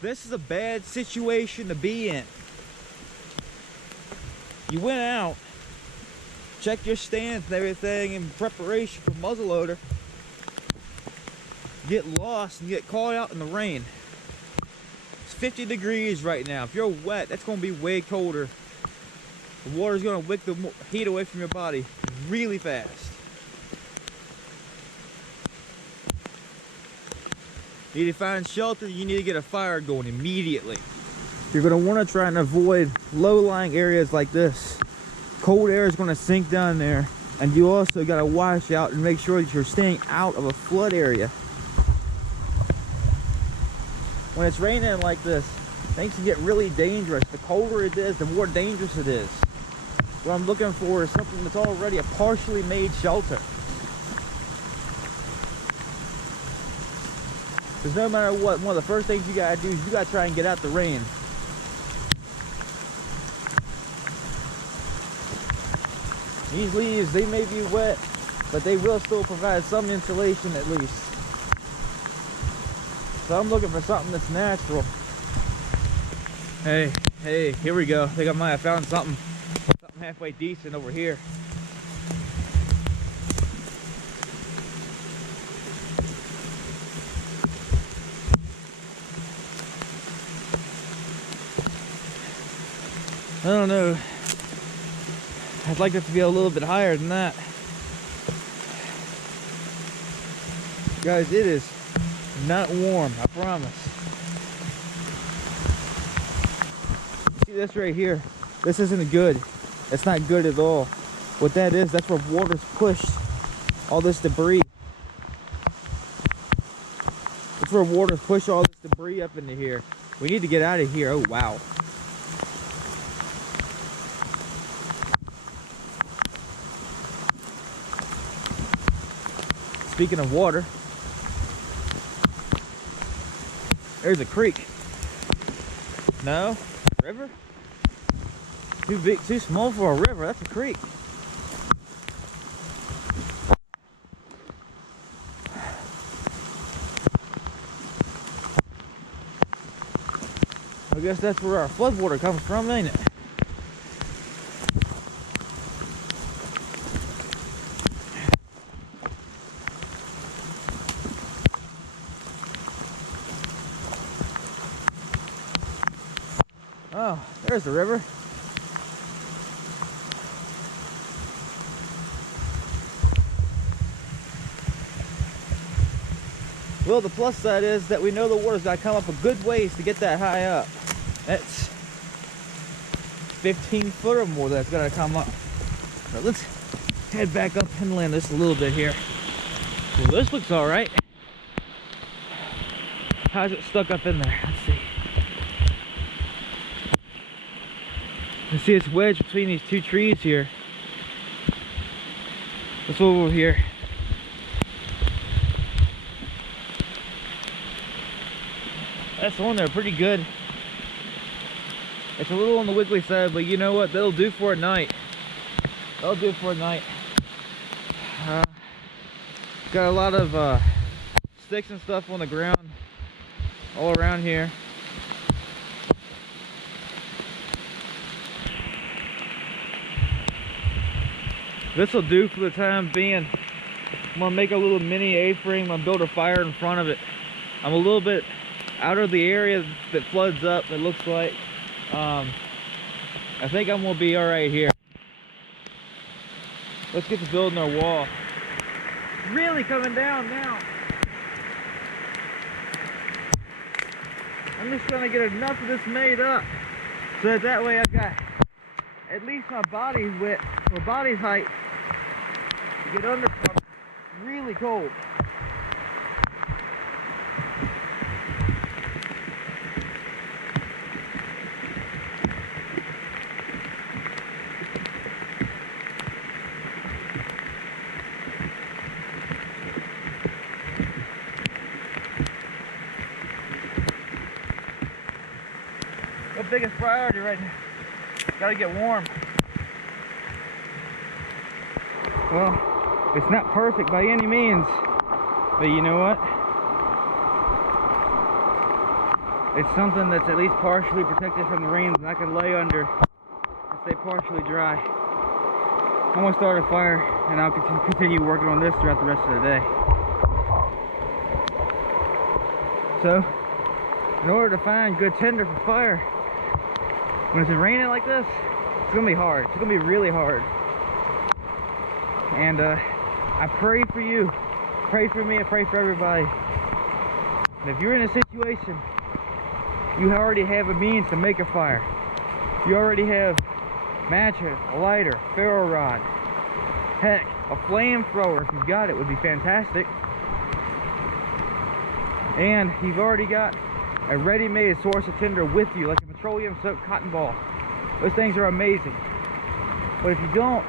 This is a bad situation to be in. You went out, check your stance and everything in preparation for muzzleloader. Get lost and get caught out in the rain. It's 50 degrees right now. If you're wet, that's going to be way colder. The water's going to wick the heat away from your body really fast. You need to find shelter. You need to get a fire going immediately. You're going to want to try and avoid low-lying areas like this. Cold air is going to sink down there, and you also got to wash out and make sure that you're staying out of a flood area. When it's raining like this, things can get really dangerous. The colder it is, the more dangerous it is. What I'm looking for is something that's already a partially made shelter. Because no matter what, one of the first things you gotta do is you gotta try and get out the rain. These leaves, they may be wet, but they will still provide some insulation at least. So I'm looking for something that's natural. Hey, here we go. I think I might have found something halfway decent over here. I don't know. I'd like it to be a little bit higher than that. Guys, it is not warm, I promise. See this right here? This isn't good. It's not good at all. What that is, that's where water's pushed all this debris. That's where water's pushed all this debris up into here. We need to get out of here. Oh, wow. Speaking of water, there's a creek. No? River? Too big, too small for a river. That's a creek. I guess that's where our floodwater comes from, ain't it? Oh, there's the river. Well, the plus side is that we know the water's got to come up a good ways to get that high up. That's 15 foot or more that's got to come up. Now let's head back up inland just a little bit here. Well, this looks all right. How's it stuck up in there? Let's see. You see it's wedged between these two trees here. Let's go over here. That's on there pretty good. It's a little on the wiggly side, but you know what? That'll do for a night. That'll do for a night. Got a lot of sticks and stuff on the ground all around here. This will do for the time being. I'm gonna make a little mini A-frame. I'm gonna build a fire in front of it. I'm a little bit out of the area that floods up, it looks like. I think I'm gonna be all right here. Let's get to building our wall. Really coming down now. I'm just gonna get enough of this made up so that way I've got at least my body's width, or body's height to get under from really cold. The biggest priority right now. Gotta get warm. Well, it's not perfect by any means, but you know what? it's something that's at least partially protected from the rain that I can lay under and stay partially dry. I'm gonna start a fire and I'll continue working on this throughout the rest of the day. So, in order to find good tinder for fire, when it's raining like this, it's gonna be hard. It's gonna be really hard. And I pray for you, pray for me, I pray for everybody. And if you're in a situation, you already have a means to make a fire. You already have matches, a lighter, ferro rod, heck, a flamethrower if you've got it would be fantastic. And you've already got a ready-made source of tinder with you, like a petroleum soaked cotton ball. Those things are amazing. But if you don't,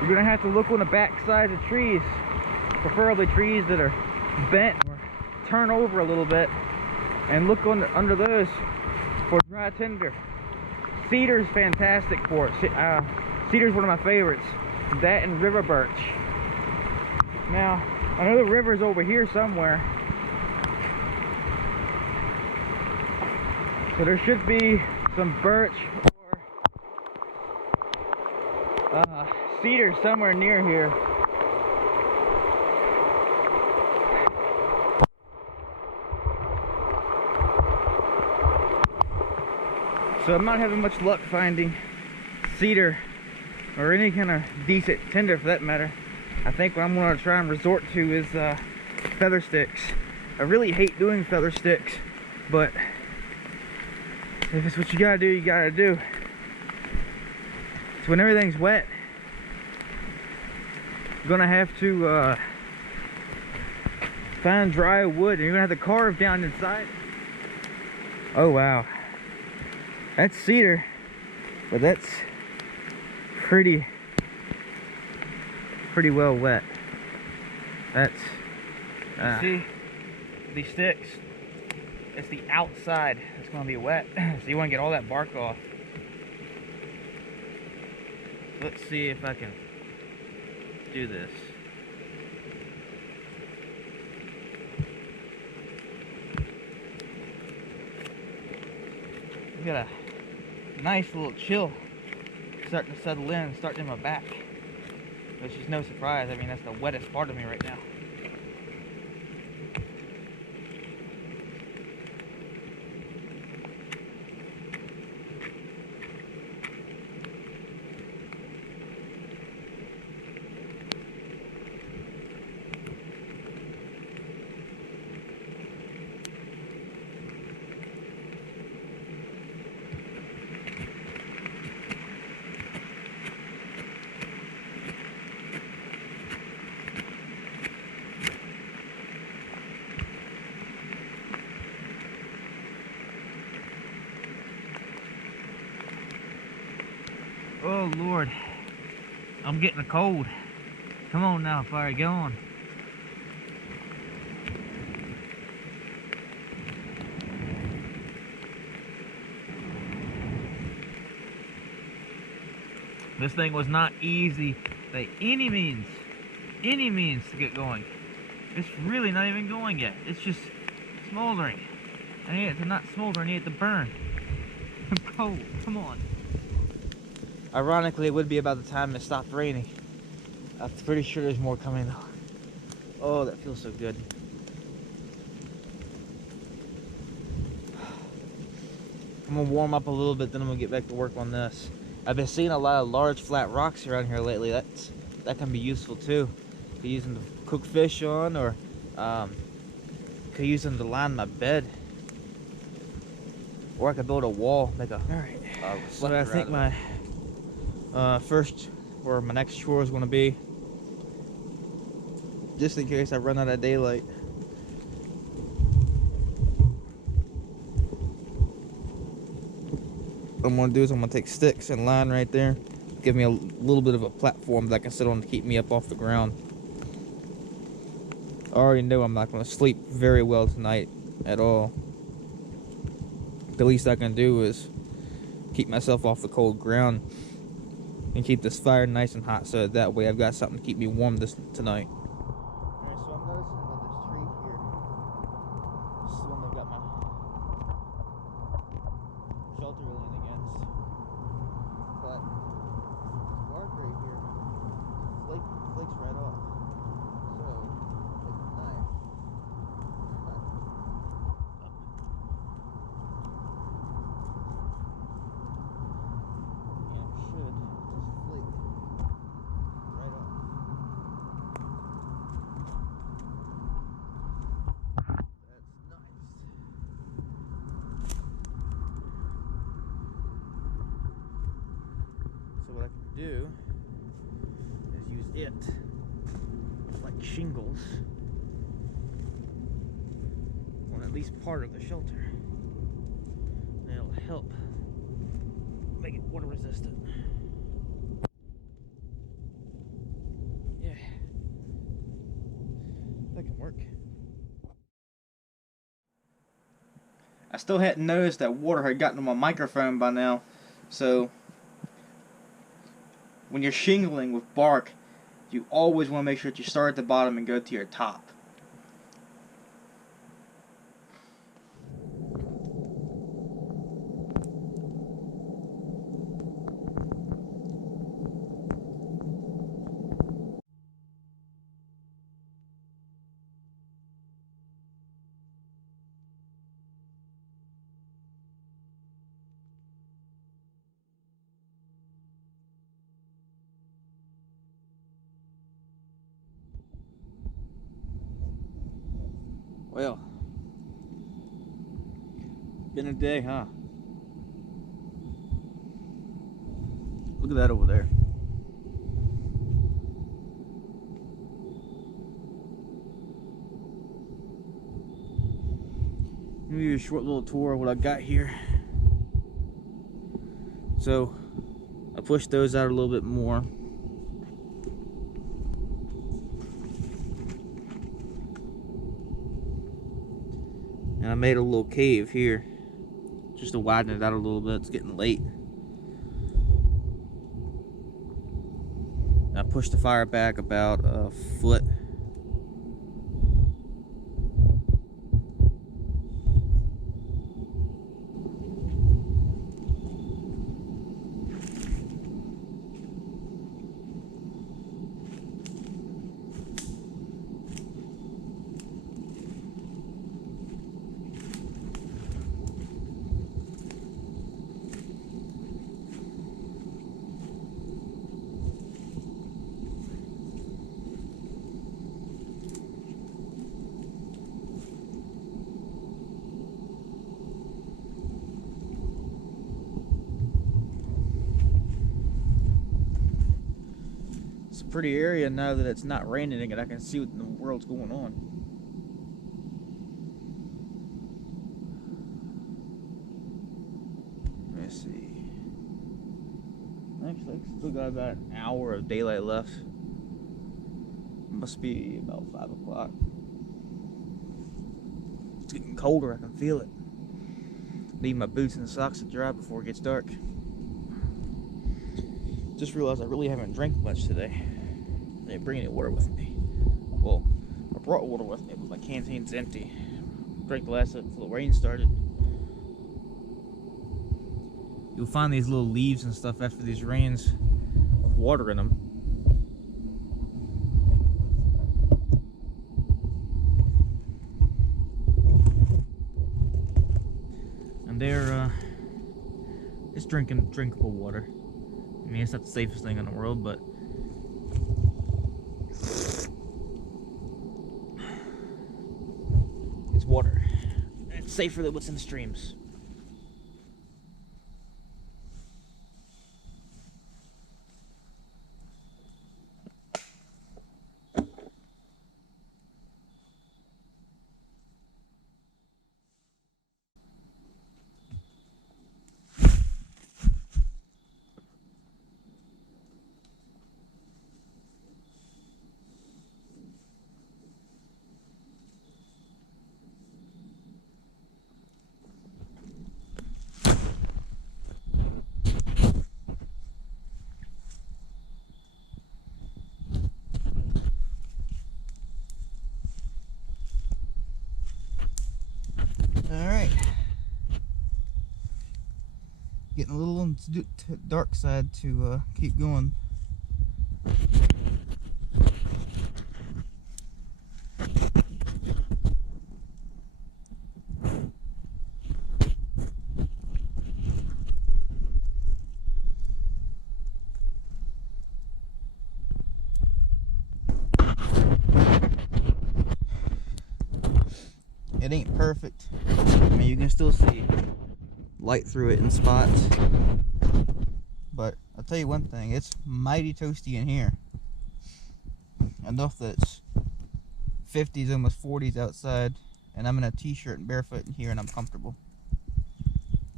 you're gonna have to look on the back sides of trees, preferably trees that are bent or turn over a little bit, and look under those for dry tinder. Cedar's fantastic for it. Cedar's one of my favorites. That and river birch. Now, I know the river's over here somewhere, so there should be some birch or cedar somewhere near here. So I'm not having much luck finding cedar or any kind of decent tinder for that matter. I think what I'm going to try and resort to is feather sticks. I really hate doing feather sticks, but if it's what you gotta do, you gotta do. So when everything's wet, you're gonna have to find dry wood, and you're gonna have to carve down inside. Oh wow, that's cedar, but that's pretty well wet. That's see these sticks, it's the outside that's going to be wet, so you want to get all that bark off. Let's see if I can do this. We got a nice little chill starting to settle in, starting in my back, which is no surprise. I mean, that's the wettest part of me right now. Oh Lord, I'm getting a cold. Come on now, fire, get on. This thing was not easy by any means to get going. It's really not even going yet. It's just smoldering. I need it to not smolder, I need it to burn. I'm cold, come on. Ironically, it would be about the time it stopped raining. I'm pretty sure there's more coming though. Oh, that feels so good. I'm gonna warm up a little bit, then I'm gonna get back to work on this. I've been seeing a lot of large flat rocks around here lately. That can be useful too. Could use them to cook fish on, or could use them to line my bed. Or I could build a wall, make a. All right. So I think my first or my next chore is going to be, just in case I run out of daylight, what I'm going to do is I'm going to take sticks and line right there, give me a little bit of a platform that I can sit on to keep me up off the ground. I already know I'm not going to sleep very well tonight at all. The least I can do is keep myself off the cold ground and keep this fire nice and hot, so that way I've got something to keep me warm tonight. Alright, so I'm noticing that this tree here, this is the one that got my shelter you're leaning against. But this bark right here, flakes right off. So, take a knife, cut. And it should just flake right off. That's nice. So what I can do is use it like shingles on at least part of the shelter. And it'll help make it water resistant. Yeah, that can work. I still hadn't noticed that water had gotten to my microphone by now, so when you're shingling with bark, you always want to make sure that you start at the bottom and go to your top. Well, been a day, huh? Look at that over there. Let me give you a short little tour of what I got here. So, I pushed those out a little bit more. And I made a little cave here, just to widen it out a little bit. It's getting late. I pushed the fire back about a foot. It's a pretty area now that it's not raining and I can see what in the world's going on. Let me see. Actually, I still got about an hour of daylight left. Must be about 5 o'clock. It's getting colder, I can feel it. Need my boots and socks to dry before it gets dark. Just realized I really haven't drank much today. I didn't bring any water with me. Well, I brought water with me, but my canteen's empty. Drank the last of it before the rain started. You'll find these little leaves and stuff after these rains with water in them. And they're it's drinkable water. I mean, it's not the safest thing in the world, but it's water. And it's safer than what's in the streams. getting a little on the dark side to keep going. It ain't perfect. I mean, you can still see light through it in spots. But I'll tell you one thing, it's mighty toasty in here. Enough that it's 50s, almost 40s outside, and I'm in a t-shirt and barefoot in here and I'm comfortable.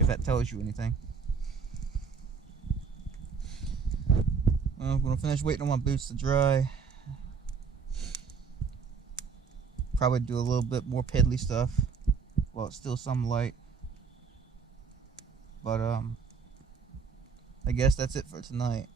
If that tells you anything. Well, I'm gonna finish waiting on my boots to dry. Probably do a little bit more piddly stuff while it's still some light. But I guess that's it for tonight.